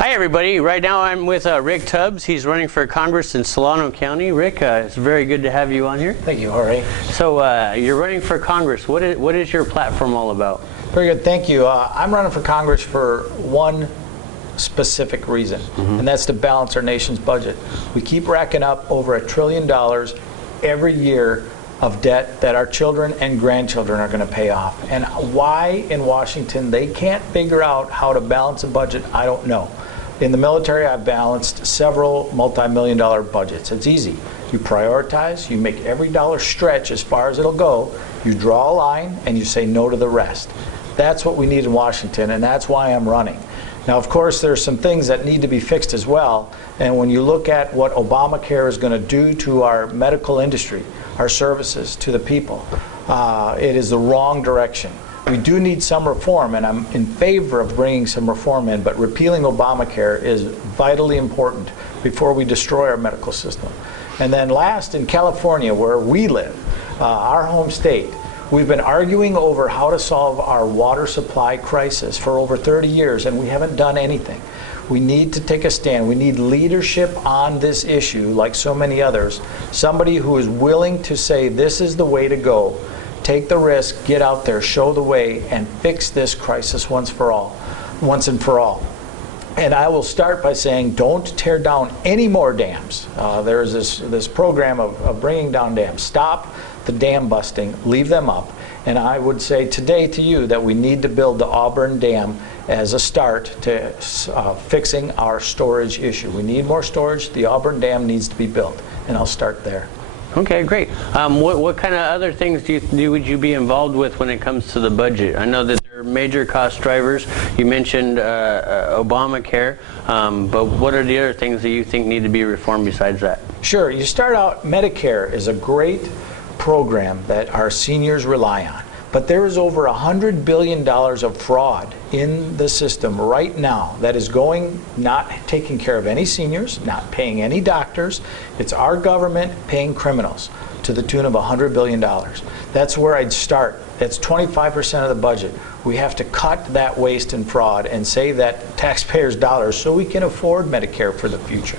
Hi everybody, right now I'm with Rick Tubbs. He's running for Congress in Solano County. Rick, it's very good to have you on here. Thank you, Jorge. So you're running for Congress. What is your platform all about? Very good, thank you. I'm running for Congress for one specific reason, and that's to balance our nation's budget. We keep racking up over $1 trillion every year of debt that our children and grandchildren are going to pay off. And why in Washington they can't figure out how to balance a budget, I don't know. In the military, I've balanced several multi-million-dollar budgets. It's easy. You prioritize, you make every dollar stretch as far as it'll go, you draw a line, and you say no to the rest. That's what we need in Washington, and that's why I'm running. Now, of course, there's some things that need to be fixed as well, and when you look at what Obamacare is going to do to our medical industry, our services, to the people, it is the wrong direction. We do need some reform, and I'm in favor of bringing some reform in, but repealing Obamacare is vitally important before we destroy our medical system. And then last, in California, where we live, our home state, we've been arguing over how to solve our water supply crisis for over 30 years, and we haven't done anything. We need to take a stand. We need leadership on this issue, like so many others. Somebody who is willing to say, this is the way to go. Take the risk, get out there, show the way, and fix this crisis once and for all. And I will start by saying, don't tear down any more dams. There's this program of bringing down dams. Stop the dam busting, leave them up. And I would say today to you that we need to build the Auburn Dam as a start to fixing our storage issue. We need more storage. The Auburn Dam needs to be built, and I'll start there. Okay, great. What kind of other things would you be involved with when it comes to the budget? I know that there are major cost drivers. You mentioned Obamacare, but what are the other things that you think need to be reformed besides that? Sure. You start out, Medicare is a great program that our seniors rely on. But there is over $100 billion of fraud in the system right now that is not taking care of any seniors, not paying any doctors. It's our government paying criminals to the tune of $100 billion. That's where I'd start. That's 25% of the budget. We have to cut that waste and fraud and save that taxpayers' dollars so we can afford Medicare for the future.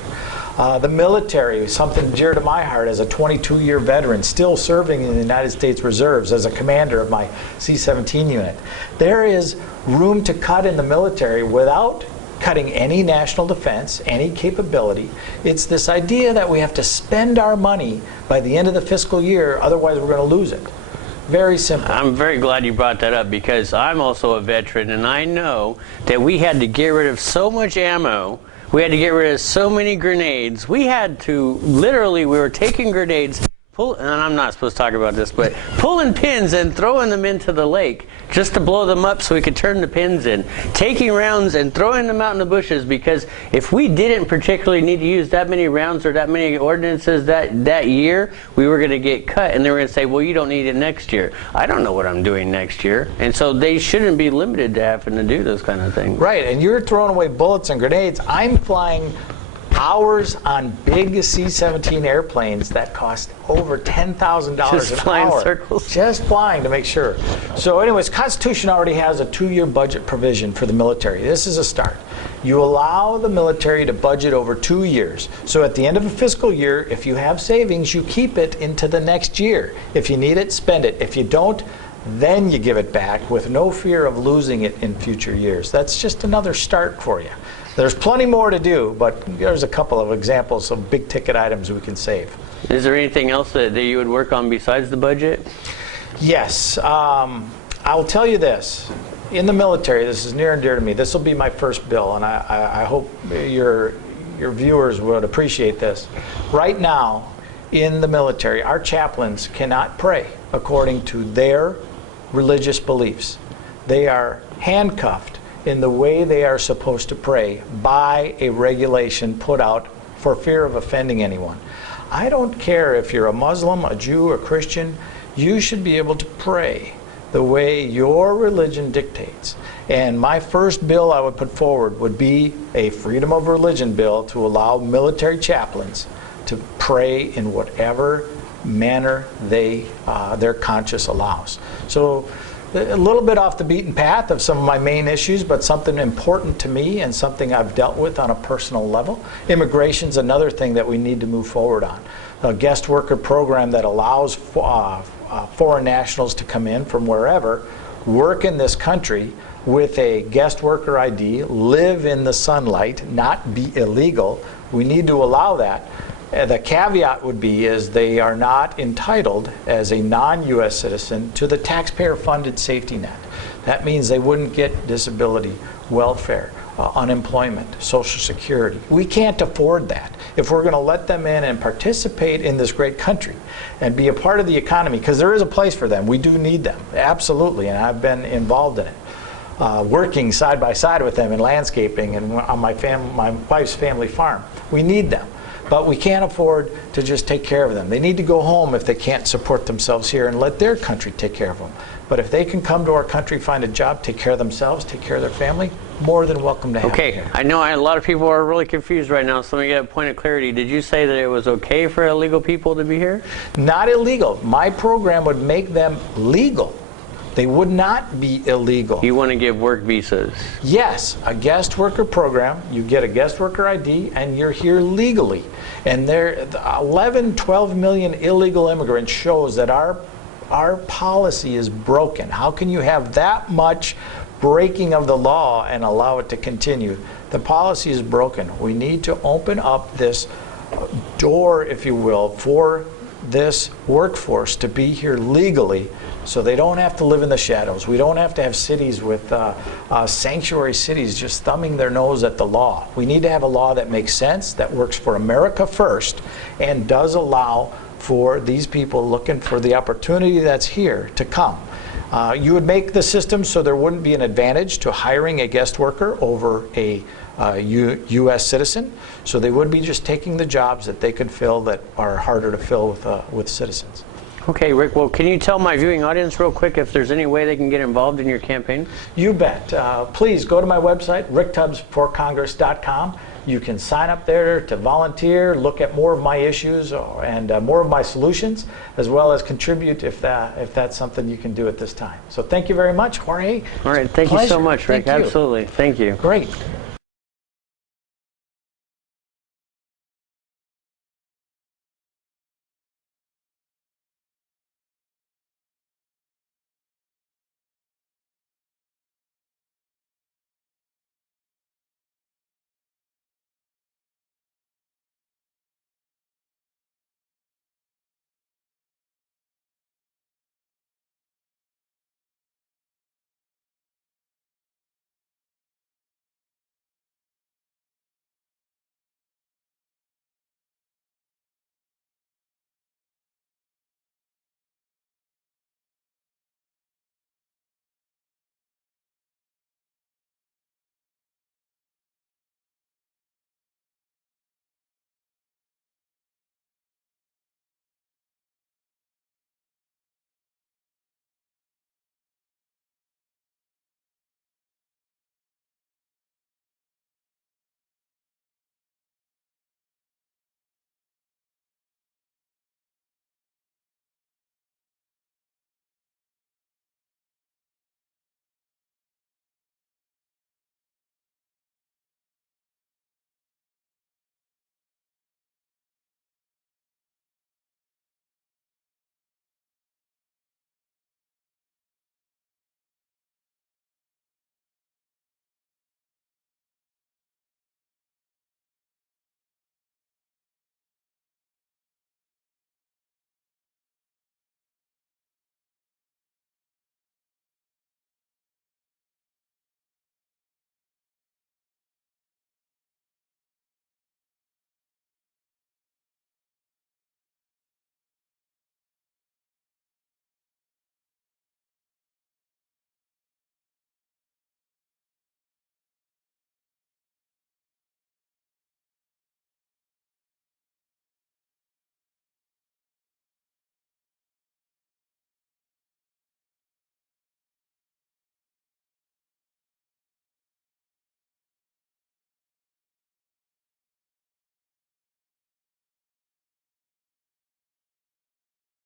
The military, something dear to my heart as a 22-year veteran, still serving in the United States Reserves as a commander of my C-17 unit. There is room to cut in the military without cutting any national defense, any capability. It's this idea that we have to spend our money by the end of the fiscal year, otherwise we're going to lose it. Very simple. I'm very glad you brought that up because I'm also a veteran, and I know that we had to get rid of so much ammo. We had to get rid of so many grenades. We had to, literally, we were taking grenades, and I'm not supposed to talk about this, but pulling pins and throwing them into the lake just to blow them up so we could turn the pins in. Taking rounds and throwing them out in the bushes, because if we didn't particularly need to use that many rounds or that many ordinances that year, we were going to get cut, and they were going to say, well, you don't need it next year. I don't know what I'm doing next year. And so they shouldn't be limited to having to do those kind of things. Right, and you're throwing away bullets and grenades. I'm flying hours on big C-17 airplanes that cost over $10,000 an hour. Just flying circles? Just flying to make sure. So anyways, Constitution already has a 2-year budget provision for the military. This is a start. You allow the military to budget over 2 years. So at the end of a fiscal year, if you have savings, you keep it into the next year. If you need it, spend it. If you don't, then you give it back with no fear of losing it in future years. That's just another start for you. There's plenty more to do, but there's a couple of examples of big ticket items we can save. Is there anything else that you would work on besides the budget? Yes. I'll tell you this. In the military, this is near and dear to me. This will be my first bill, and I hope your viewers would appreciate this. Right now, in the military, our chaplains cannot pray according to their religious beliefs. They are handcuffed in the way they are supposed to pray by a regulation put out for fear of offending anyone. I don't care if you're a Muslim, a Jew, a Christian, you should be able to pray the way your religion dictates. And my first bill I would put forward would be a freedom of religion bill to allow military chaplains to pray in whatever manner their conscience allows. So a little bit off the beaten path of some of my main issues, but something important to me and something I've dealt with on a personal level. Immigration's another thing that we need to move forward on. A guest worker program that allows foreign nationals to come in from wherever, work in this country with a guest worker ID, live in the sunlight, not be illegal. We need to allow that. The caveat would be is they are not entitled as a non-U.S. citizen to the taxpayer-funded safety net. That means they wouldn't get disability, welfare, unemployment, Social Security. We can't afford that. If we're going to let them in and participate in this great country and be a part of the economy, because there is a place for them, we do need them, absolutely, and I've been involved in it. Working side by side with them in landscaping and on my wife's family farm. We need them. But we can't afford to just take care of them. They need to go home if they can't support themselves here and let their country take care of them. But if they can come to our country, find a job, take care of themselves, take care of their family, more than welcome to have them here. I know a lot of people are really confused right now, so let me get a point of clarity. Did you say that it was okay for illegal people to be here? Not illegal. My program would make them legal. They would not be illegal. You want to give work visas? Yes, a guest worker program. You get a guest worker ID and you're here legally. And there, 11, 12 million illegal immigrants shows that our policy is broken. How can you have that much breaking of the law and allow it to continue? The policy is broken. We need to open up this door, if you will, for this workforce to be here legally, so they don't have to live in the shadows. We don't have to have cities with sanctuary cities just thumbing their nose at the law. We need to have a law that makes sense, that works for America first, and does allow for these people looking for the opportunity that's here to come. You would make the system so there wouldn't be an advantage to hiring a guest worker over a U.S. citizen, so they would be just taking the jobs that they could fill that are harder to fill with citizens. Okay, Rick, well, can you tell my viewing audience real quick if there's any way they can get involved in your campaign? You bet. Please go to my website, ricktubbsforcongress.com. You can sign up there to volunteer, look at more of my issues and more of my solutions, as well as contribute if that's something you can do at this time. So thank you very much, Jorge. All right, thank you so much, Rick. Absolutely. Thank you. Great.